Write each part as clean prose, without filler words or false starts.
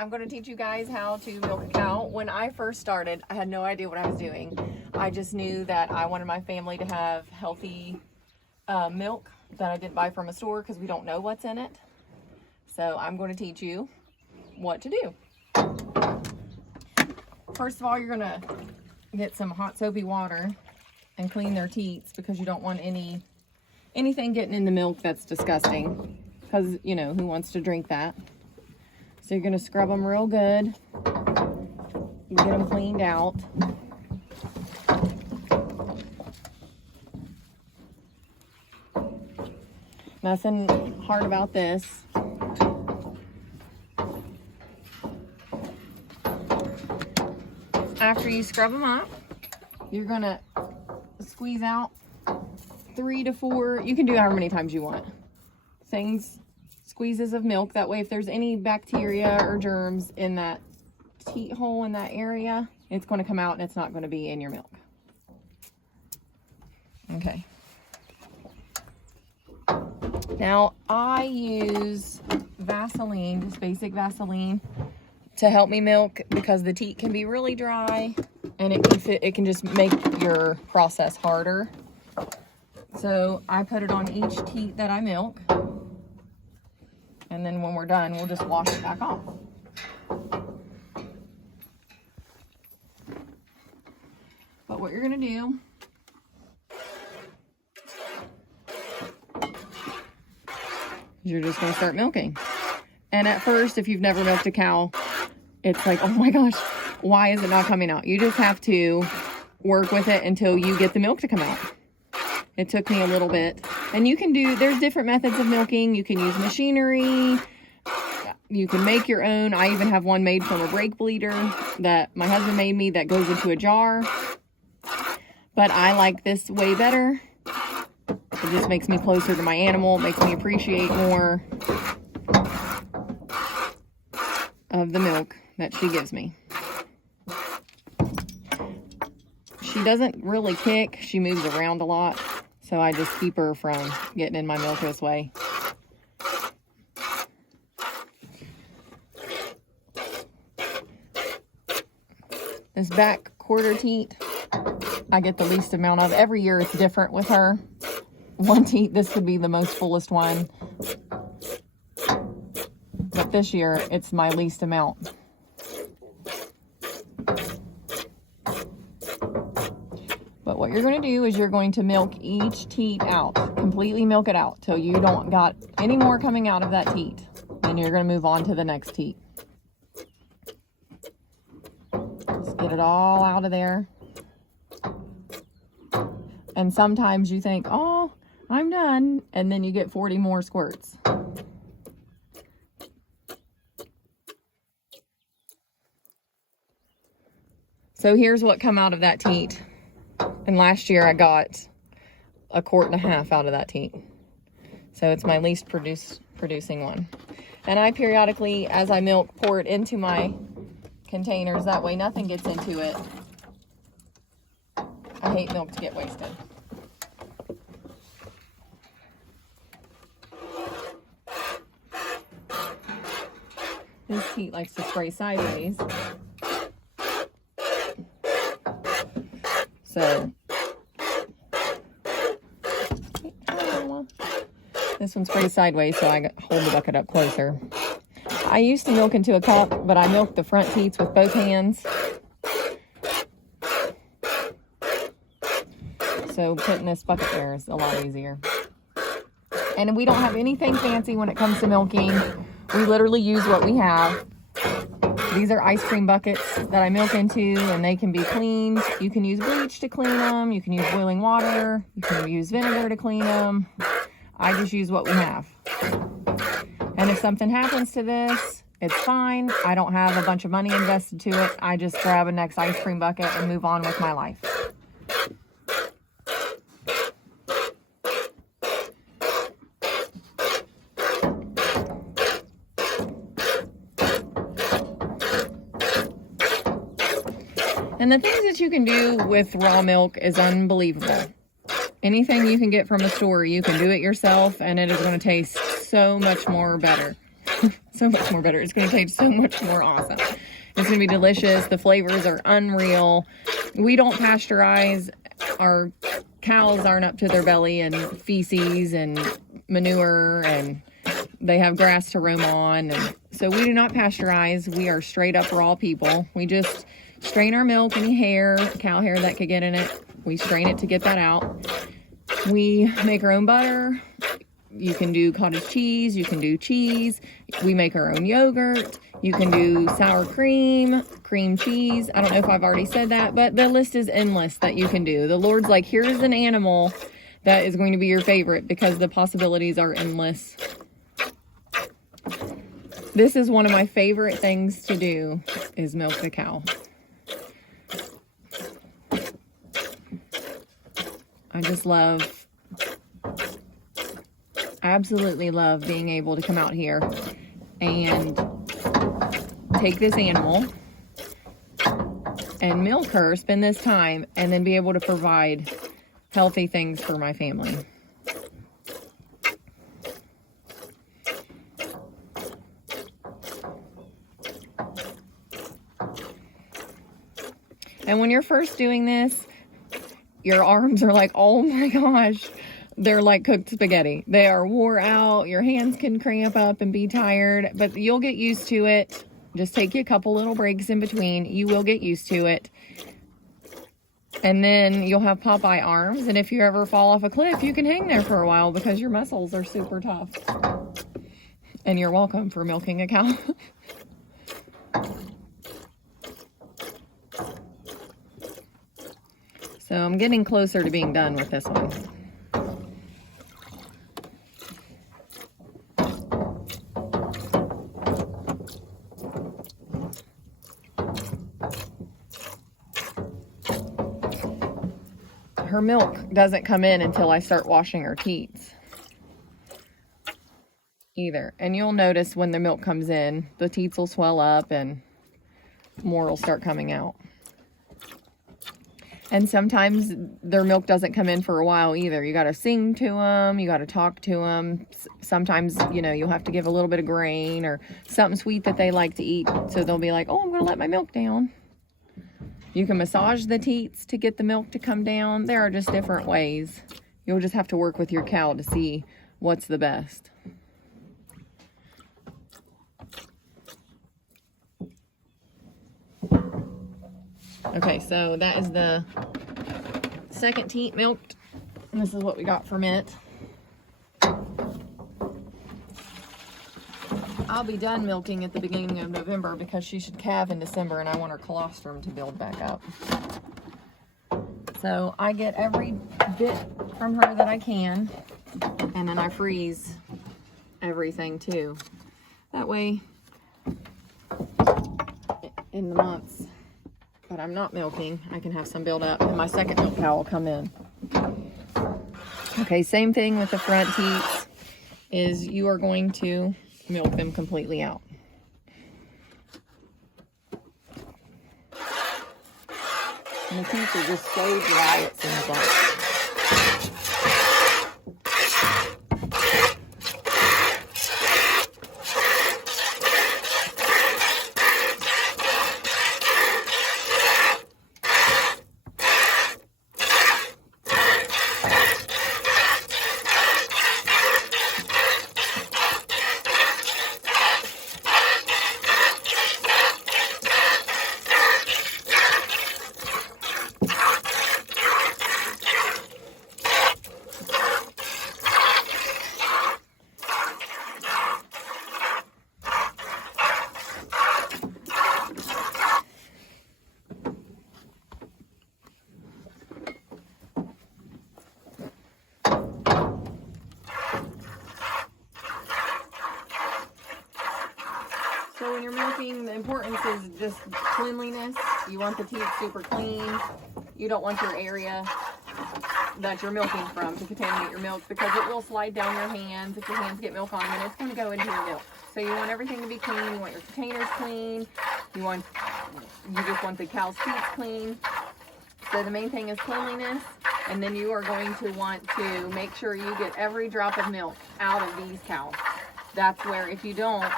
I'm going to teach you guys how to milk a cow. When I first started, I had no idea what I was doing. I just knew that I wanted my family to have healthy milk that I didn't buy from a store because we don't know what's in it. So I'm going to teach you what to do. First of all, you're going to get some hot soapy water and clean their teats because you don't want anything getting in the milk that's disgusting, because you know who wants to drink that. So you're going to scrub them real good, get them cleaned out. Nothing hard about this. After you scrub them up, you're going to squeeze out 3 to 4, you can do however many times you want, squeezes of milk. That way if there's any bacteria or germs in that teat hole in that area, it's going to come out and it's not going to be in your milk. Okay. Now I use Vaseline, just basic Vaseline, to help me milk because the teat can be really dry and it can just make your process harder. So I put it on each teat that I milk, and then when we're done, we'll just wash it back off. But what you're gonna do is you're just gonna start milking. And at first, if you've never milked a cow, it's like, oh my gosh, why is it not coming out? You just have to work with it until you get the milk to come out. It took me a little bit. And you can there's different methods of milking. You can use machinery. You can make your own. I even have one made from a brake bleeder that my husband made me that goes into a jar. But I like this way better. It just makes me closer to my animal, makes me appreciate more of the milk that she gives me. She doesn't really kick. She moves around a lot. So I just keep her from getting in my milk this way. This back quarter teat, I get the least amount of. Every year it's different with her. One teat, this would be the most fullest one. But this year, it's my least amount. But what you're going to do is you're going to milk each teat out. Completely milk it out till you don't got any more coming out of that teat. And you're going to move on to the next teat. Just get it all out of there. And sometimes you think, oh, I'm done. And then you get 40 more squirts. So here's what come out of that teat. And last year I got 1.5 quarts out of that teat. So it's my least producing one. And I periodically, as I milk, pour it into my containers. That way nothing gets into it. I hate milk to get wasted. This teat likes to spray sideways. So, this one sprays sideways, so I hold the bucket up closer. I used to milk into a cup, but I milk the front teats with both hands. So putting this bucket there is a lot easier. And we don't have anything fancy when it comes to milking. We literally use what we have. These are ice cream buckets that I milk into, and they can be cleaned. You can use bleach to clean them. You can use boiling water. You can use vinegar to clean them. I just use what we have. And if something happens to this, it's fine. I don't have a bunch of money invested to it. I just grab a next ice cream bucket and move on with my life. And the things that you can do with raw milk is unbelievable. Anything you can get from a store, you can do it yourself, and it is going to taste so much more better. So much more better. It's going to taste so much more awesome. It's going to be delicious. The flavors are unreal. We don't pasteurize. Our cows aren't up to their belly in feces and manure, and they have grass to roam on. And so we do not pasteurize. We are straight up raw people. We just strain our milk, any hair, cow hair that could get in it. We strain it to get that out. We make our own butter. You can do cottage cheese. You can do cheese. We make our own yogurt. You can do sour cream, cream cheese. I don't know if I've already said that, but the list is endless that you can do. The Lord's like, here's an animal that is going to be your favorite, because the possibilities are endless. This is one of my favorite things to do, is milk the cow. I just love, absolutely love being able to come out here and take this animal and milk her, spend this time, and then be able to provide healthy things for my family. And when you're first doing this, your arms are like, oh my gosh, they're like cooked spaghetti. They are wore out. Your hands can cramp up and be tired, but you'll get used to it. Just take you a couple little breaks in between. You will get used to it. And then you'll have Popeye arms. And if you ever fall off a cliff, you can hang there for a while because your muscles are super tough. And you're welcome for milking a cow. So I'm getting closer to being done with this one. Her milk doesn't come in until I start washing her teats either. And you'll notice when the milk comes in, the teats will swell up and more will start coming out. And sometimes their milk doesn't come in for a while either. You got to sing to them. You got to talk to them. Sometimes, you know, you'll have to give a little bit of grain or something sweet that they like to eat. So they'll be like, oh, I'm going to let my milk down. You can massage the teats to get the milk to come down. There are just different ways. You'll just have to work with your cow to see what's the best. Okay, so that is the second teat milked. And this is what we got from it. I'll be done milking at the beginning of November because she should calve in December and I want her colostrum to build back up. So I get every bit from her that I can, and then I freeze everything too. That way, in the months but I'm not milking, I can have some build up and my second milk cow will come in. Okay, same thing with the front teats, is you are going to milk them completely out. And the teats are just so dry, it seems like. So when you're milking, the importance is just cleanliness. You want the teeth super clean. You don't want your area that you're milking from to contaminate your milk, because it will slide down your hands. If your hands get milk on them, and it's going to go into your milk. So you want everything to be clean. You want your containers clean. You just want the cow's teeth clean. So the main thing is cleanliness, and then you are going to want to make sure you get every drop of milk out of these cows. that's where, if you don't,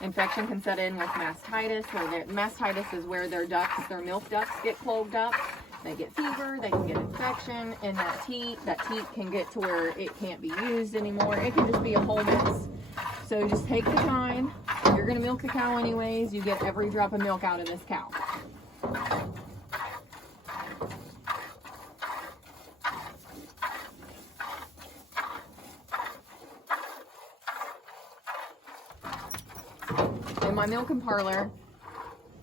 infection can set in with mastitis, or mastitis is where their milk ducts get clogged up. They get fever, they can get infection, and that teat can get to where it can't be used anymore. It can just be a whole mess. So just take the time. You're gonna milk the cow anyways. You get every drop of milk out of this cow. In my milking parlor,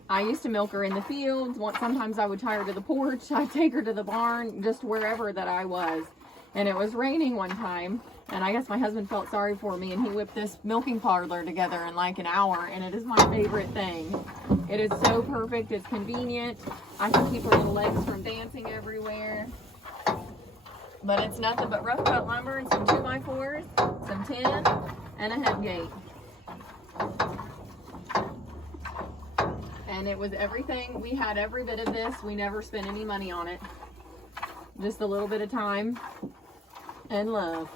I used to milk her in the fields. Sometimes I would tie her to the porch. I'd take her to the barn, just wherever that I was. And it was raining one time, and I guess my husband felt sorry for me, and he whipped this milking parlor together in like an hour, and it is my favorite thing. It is so perfect. It's convenient. I can keep her little legs from dancing everywhere. But it's nothing but rough cut lumber and some 2x4s, some tin, and a head gate. And it was everything. We had every bit of this. We never spent any money on it. Just a little bit of time and love.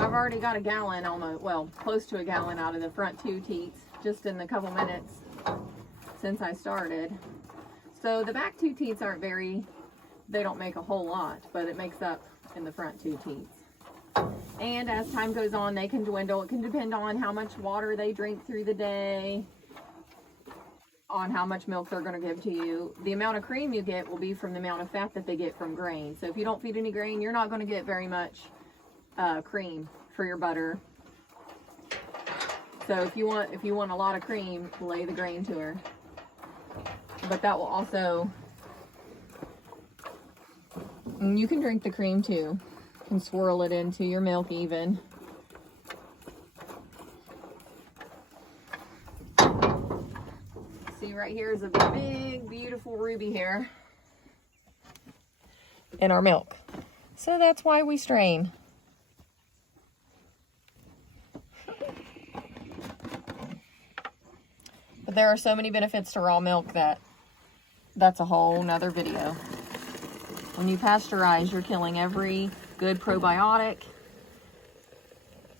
I've already got a gallon, almost, well, close to a gallon out of the front 2 teats just in the couple minutes since I started. So the back 2 teats aren't they don't make a whole lot, but it makes up in the front 2 teats. And as time goes on, they can dwindle. It can depend on how much water they drink through the day, on how much milk they're going to give to you. The amount of cream you get will be from the amount of fat that they get from grain. So if you don't feed any grain, you're not going to get very much cream for your butter. So if you want a lot of cream, lay the grain to her. But that will also, and you can drink the cream too. You can swirl it into your milk even. See, right here is a big, beautiful ruby hair in our milk. So that's why we strain. But there are so many benefits to raw milk that's a whole nother video. When you pasteurize, you're killing every good probiotic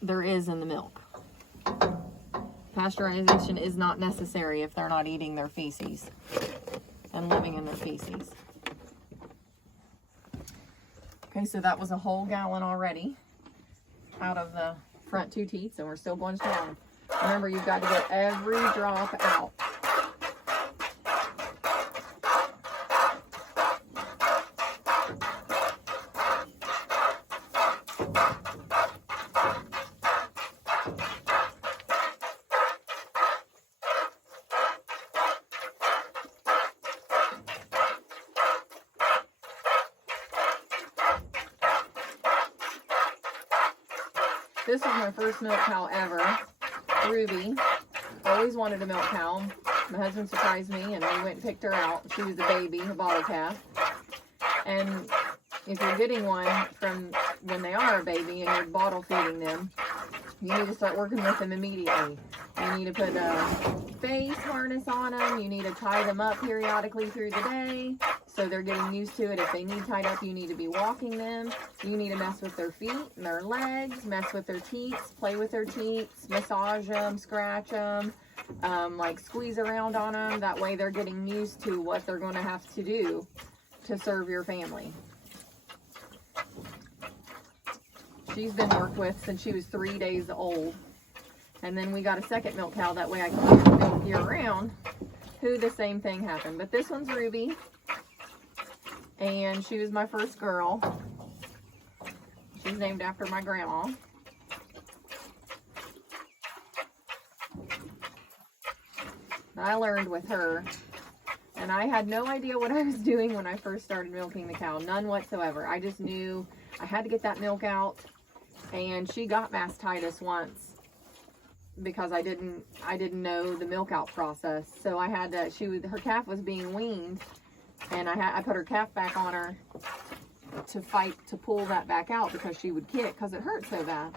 there is in the milk. Pasteurization is not necessary if they're not eating their feces and living in their feces. Okay, so that was a whole gallon already out of the front 2 teats, and we're still going strong. Remember, you've got to get every drop out. This was my first milk cow ever. Ruby. Always wanted a milk cow. My husband surprised me and we went and picked her out. She was a baby, a bottle calf. And if you're getting one from when they are a baby and you're bottle feeding them, you need to start working with them immediately. You need to put a face harness on them. You need to tie them up periodically through the day so they're getting used to it. If they need tied up, you need to be walking them. You need to mess with their feet and their legs, mess with their teats, play with their teats, massage them, scratch them, like squeeze around on them. That way they're getting used to what they're going to have to do to serve your family. She's been worked with since she was 3 days old. And then we got a second milk cow, that way I can keep her milk year round, who the same thing happened. But this one's Ruby, and she was my first girl. She's named after my grandma. I learned with her. And I had no idea what I was doing when I first started milking the cow. None whatsoever. I just knew I had to get that milk out. And she got mastitis once because I didn't know the milk out process. So I had to, her calf was being weaned, and I put her calf back on her to fight to pull that back out because she would kick because it hurt so bad.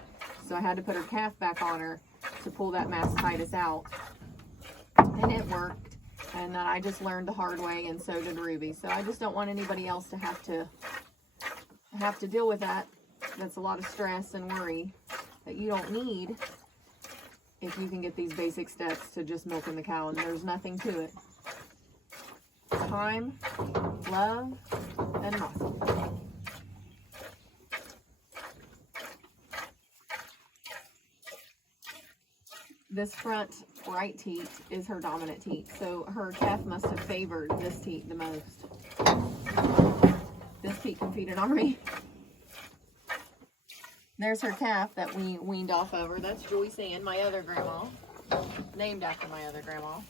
So I had to put her calf back on her to pull that mastitis out. And it worked. And I just learned the hard way, and so did Ruby. So I just don't want anybody else to have to deal with that. That's a lot of stress and worry that you don't need if you can get these basic steps to just milking the cow, and there's nothing to it. Time, love, and muscle. This front right teat is her dominant teat, so her calf must have favored this teat the most. This teat can feed an army. There's her calf that we weaned off over. That's Joyce Ann, my other grandma, named after my other grandma.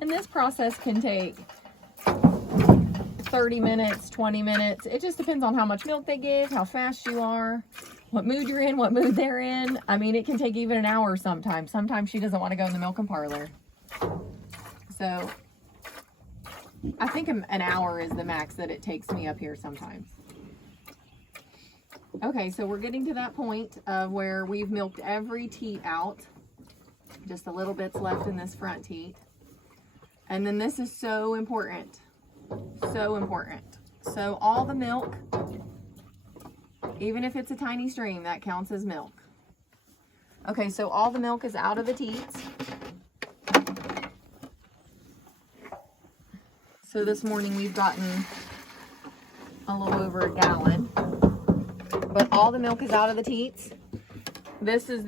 And this process can take 30 minutes, 20 minutes. It just depends on how much milk they give, how fast you are, what mood you're in, what mood they're in. I mean, it can take even an hour sometimes. Sometimes she doesn't want to go in the milking parlor. So I think an hour is the max that it takes me up here sometimes. Okay, so we're getting to that point of where we've milked every teat out. Just a little bit's left in this front teat. And then this is so important. So important. So all the milk, even if it's a tiny stream, that counts as milk. Okay, so all the milk is out of the teats. So this morning we've gotten a little over a gallon. But all the milk is out of the teats. This is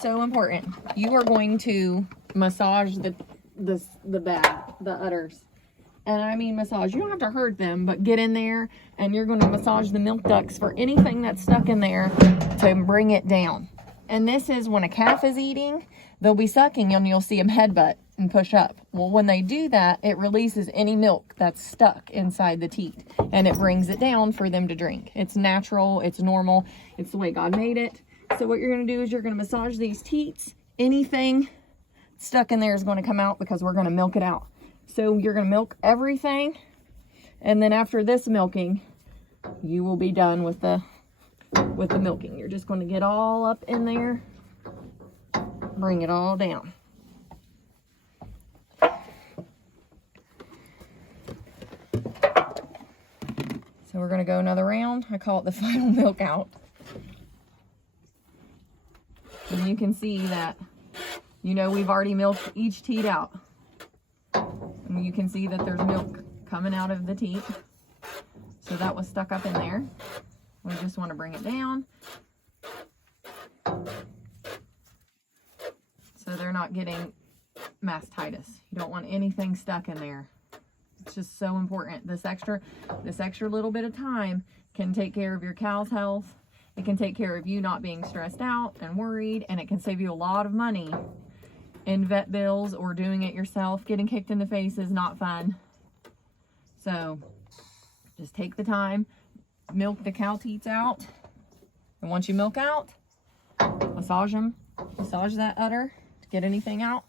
so important. You are going to massage the udders. And I mean massage. You don't have to hurt them, but get in there and you're going to massage the milk ducts for anything that's stuck in there to bring it down. And this is when a calf is eating, they'll be sucking and you'll see them headbutt and push up. Well, when they do that, it releases any milk that's stuck inside the teat and it brings it down for them to drink. It's natural, it's normal, it's the way God made it. So what you're going to do is you're going to massage these teats. Anything stuck in there is going to come out because we're going to milk it out. So you're going to milk everything, and then after this milking, you will be done with the milking. You're just going to get all up in there, bring it all down. So we're going to go another round. I call it the final milk out. And you can see that, you know, we've already milked each teat out. And you can see that there's milk coming out of the teat. So that was stuck up in there. We just want to bring it down, so they're not getting mastitis. You don't want anything stuck in there. It's just so important. This extra little bit of time can take care of your cow's health. It can take care of you not being stressed out and worried, and it can save you a lot of money in vet bills or doing it yourself. Getting kicked in the face is not fun. So just take the time, milk the cow teats out, and once you milk out, massage them, massage that udder to get anything out,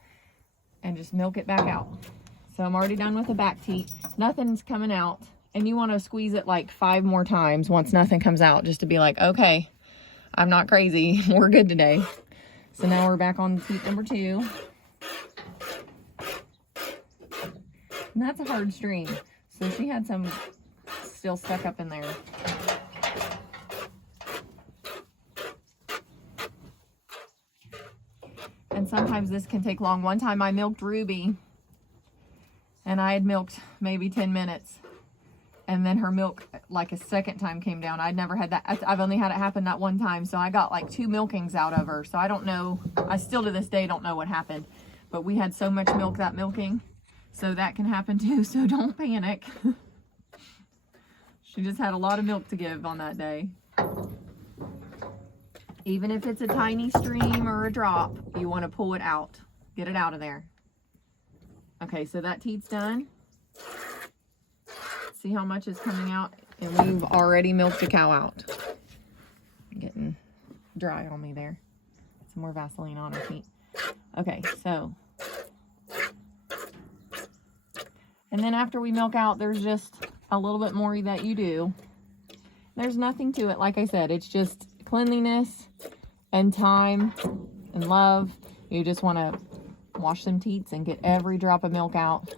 and just milk it back out. So I'm already done with the back teat. Nothing's coming out, and you want to squeeze it like 5 more times once nothing comes out, just to be like, okay, I'm not crazy, we're good today. So now we're back on teat number 2. And that's a hard stream. So she had some still stuck up in there. And sometimes this can take long. One time I milked Ruby, and I had milked maybe 10 minutes. And then her milk, like a second time, came down. I'd never had that. I've only had it happen that one time. So I got like 2 milkings out of her. So I don't know. I still to this day don't know what happened. But we had so much milk that milking. So that can happen too. So don't panic. She just had a lot of milk to give on that day. Even if it's a tiny stream or a drop, you want to pull it out. Get it out of there. Okay, so that teat's done. See how much is coming out? And we've already milked a cow out. Getting dry on me there. Some more Vaseline on her feet. Okay, so. And then after we milk out, there's just a little bit more that you do. There's nothing to it. Like I said, it's just cleanliness and time and love. You just want to wash them teats and get every drop of milk out.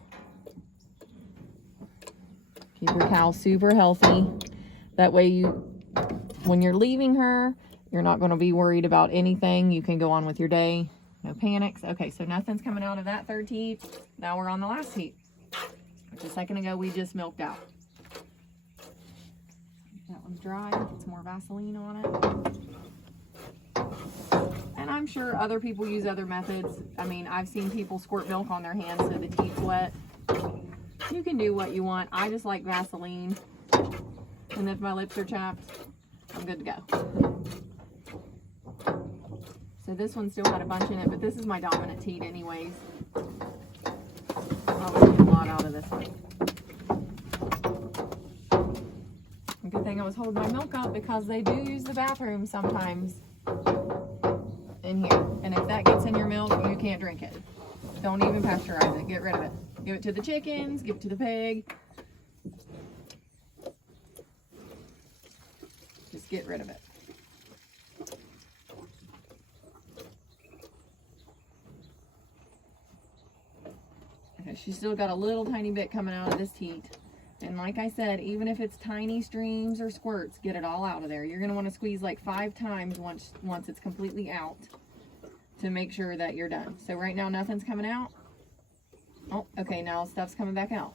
Keep your cow super healthy. That way when you're leaving her, you're not going to be worried about anything. You can go on with your day. No panics. Okay, so nothing's coming out of that third teat. Now we're on the last teat, which a second ago we just milked out. That one's dry. Get some more Vaseline on it. And I'm sure other people use other methods. I mean, I've seen people squirt milk on their hands so the teat's wet. You can do what you want. I just like Vaseline. And if my lips are chapped, I'm good to go. So this one still had a bunch in it, but this is my dominant teat anyways. I'll get a lot out of this one. Good thing I was holding my milk up because they do use the bathroom sometimes in here. And if that gets in your milk, you can't drink it. Don't even pasteurize it. Get rid of it. Give it to the chickens, give it to the pig. Just get rid of it. Okay, she's still got a little tiny bit coming out of this teat. And like I said, even if it's tiny streams or squirts, get it all out of there. You're going to want to squeeze like 5 times once it's completely out to make sure that you're done. So right now nothing's coming out. Oh, okay, now stuff's coming back out.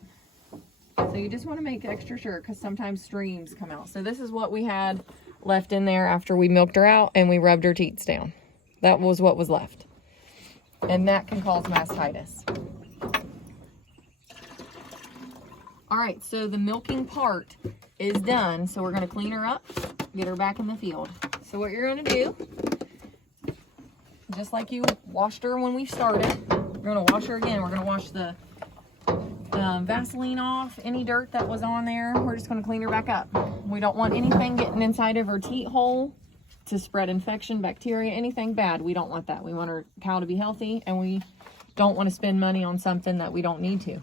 So you just want to make extra sure because sometimes streams come out. So this is what we had left in there after we milked her out and we rubbed her teats down. That was what was left. And that can cause mastitis. All right, so the milking part is done. So we're going to clean her up, get her back in the field. So what you're going to do, just like you washed her when we started, we're going to wash her again. We're going to wash the Vaseline off, any dirt that was on there. We're just going to clean her back up. We don't want anything getting inside of her teat hole to spread infection, bacteria, anything bad. We don't want that. We want our cow to be healthy, and we don't want to spend money on something that we don't need to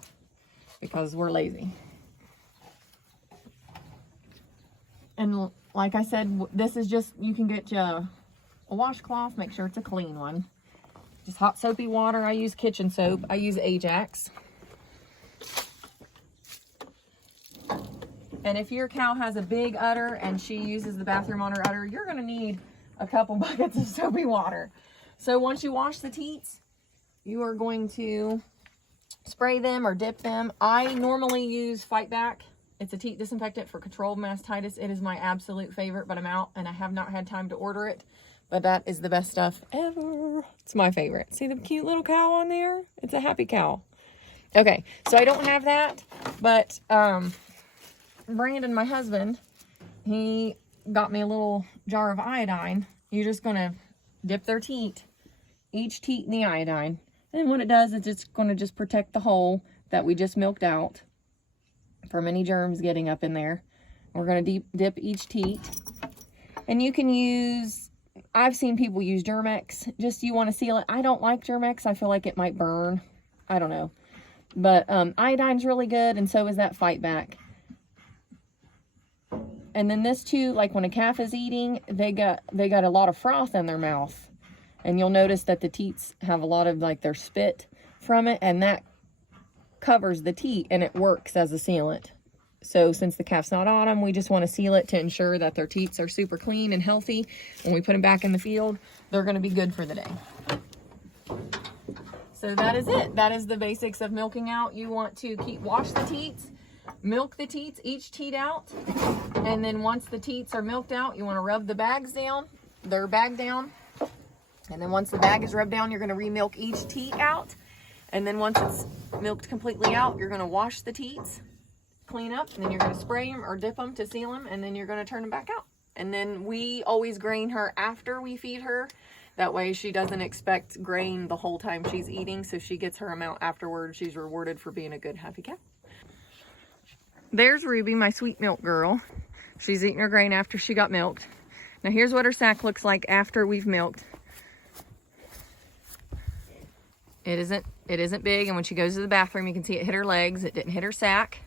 because we're lazy. And like I said, this is just, you can get you a washcloth, make sure it's a clean one. Just hot soapy water. I use kitchen soap. I use Ajax. And if your cow has a big udder and she uses the bathroom on her udder, you're going to need a couple buckets of soapy water. So once you wash the teats, you are going to spray them or dip them. I normally use Fight Back. It's a teat disinfectant for controlled mastitis. It is my absolute favorite, but I'm out and I have not had time to order it. But that is the best stuff ever. It's my favorite. See the cute little cow on there? It's a happy cow. Okay, so I don't have that, but Brandon, my husband, he got me a little jar of iodine. You're just going to dip their teat, each teat in the iodine. And what it does is it's going to just protect the hole that we just milked out from any germs getting up in there. We're going to dip each teat. And you can use, I've seen people use Germ-X. Just you want to seal it. I don't like Germ-X. I feel like it might burn. I don't know. But iodine's really good, and so is that Fight Back. And then this too, like when a calf is eating, they got a lot of froth in their mouth. And you'll notice that the teats have a lot of like their spit from it, and that covers the teat and it works as a sealant. So since the calf's not on them, we just want to seal it to ensure that their teats are super clean and healthy. When we put them back in the field, they're going to be good for the day. So that is it. That is the basics of milking out. You want to wash the teats, milk the teats, each teat out. And then once the teats are milked out, you want to rub the bags down, their bag down. And then once the bag is rubbed down, you're going to remilk each teat out. And then once it's milked completely out, you're going to wash the teats, clean up, and then you're going to spray them or dip them to seal them, and then you're going to turn them back out. And then we always grain her after we feed her. That way she doesn't expect grain the whole time she's eating, so she gets her amount afterwards. She's rewarded for being a good, happy cow. There's Ruby, my sweet milk girl. She's eating her grain after she got milked. Now here's what her sack looks like after we've milked. It isn't big, and when she goes to the bathroom, you can see it hit her legs. It didn't hit her sack.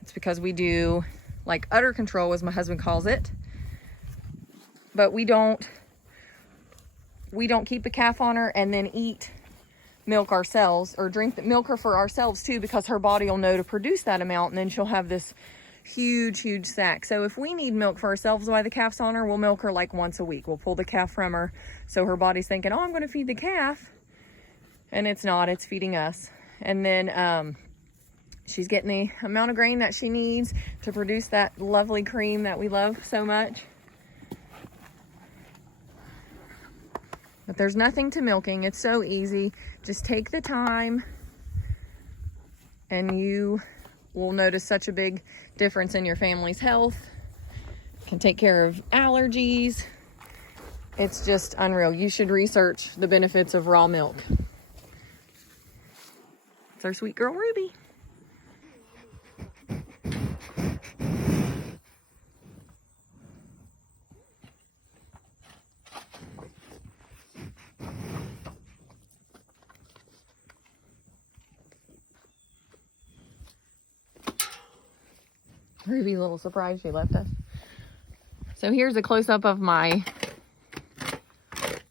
It's because we do like udder control, as my husband calls it. But we don't keep a calf on her and then eat milk ourselves, or drink the milk her for ourselves too, because her body will know to produce that amount, and then she'll have this huge sack. So if we need milk for ourselves while the calf's on her, we'll milk her like once a week. We'll pull the calf from her, so her body's thinking, oh, I'm going to feed the calf, and it's not, it's feeding us. And then she's getting the amount of grain that she needs to produce that lovely cream that we love so much. But there's nothing to milking. It's so easy. Just take the time and you will notice such a big difference in your family's health. Can take care of allergies. It's just unreal. You should research the benefits of raw milk. It's our sweet girl, Ruby. Ruby, a little surprised she left us. So here's a close-up of my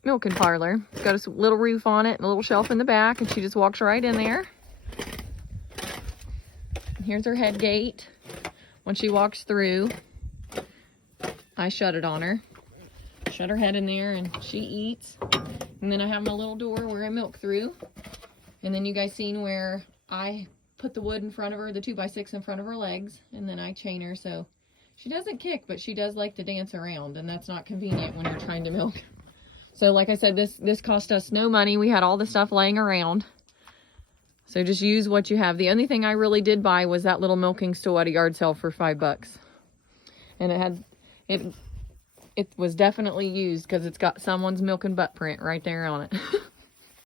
milking parlor. It's got a little roof on it and a little shelf in the back, and she just walks right in there. And here's her head gate. When she walks through, I shut it on her. Shut her head in there and she eats. And then I have my little door where I milk through. And then you guys seen where I put the wood in front of her, the 2x6 in front of her legs, and then I chain her, so she doesn't kick, but she does like to dance around, and that's not convenient when you're trying to milk. So like I said, this cost us no money. We had all the stuff laying around, so just use what you have. The only thing I really did buy was that little milking stool at a yard sale for $5, and it was definitely used because it's got someone's milk and butt print right there on it.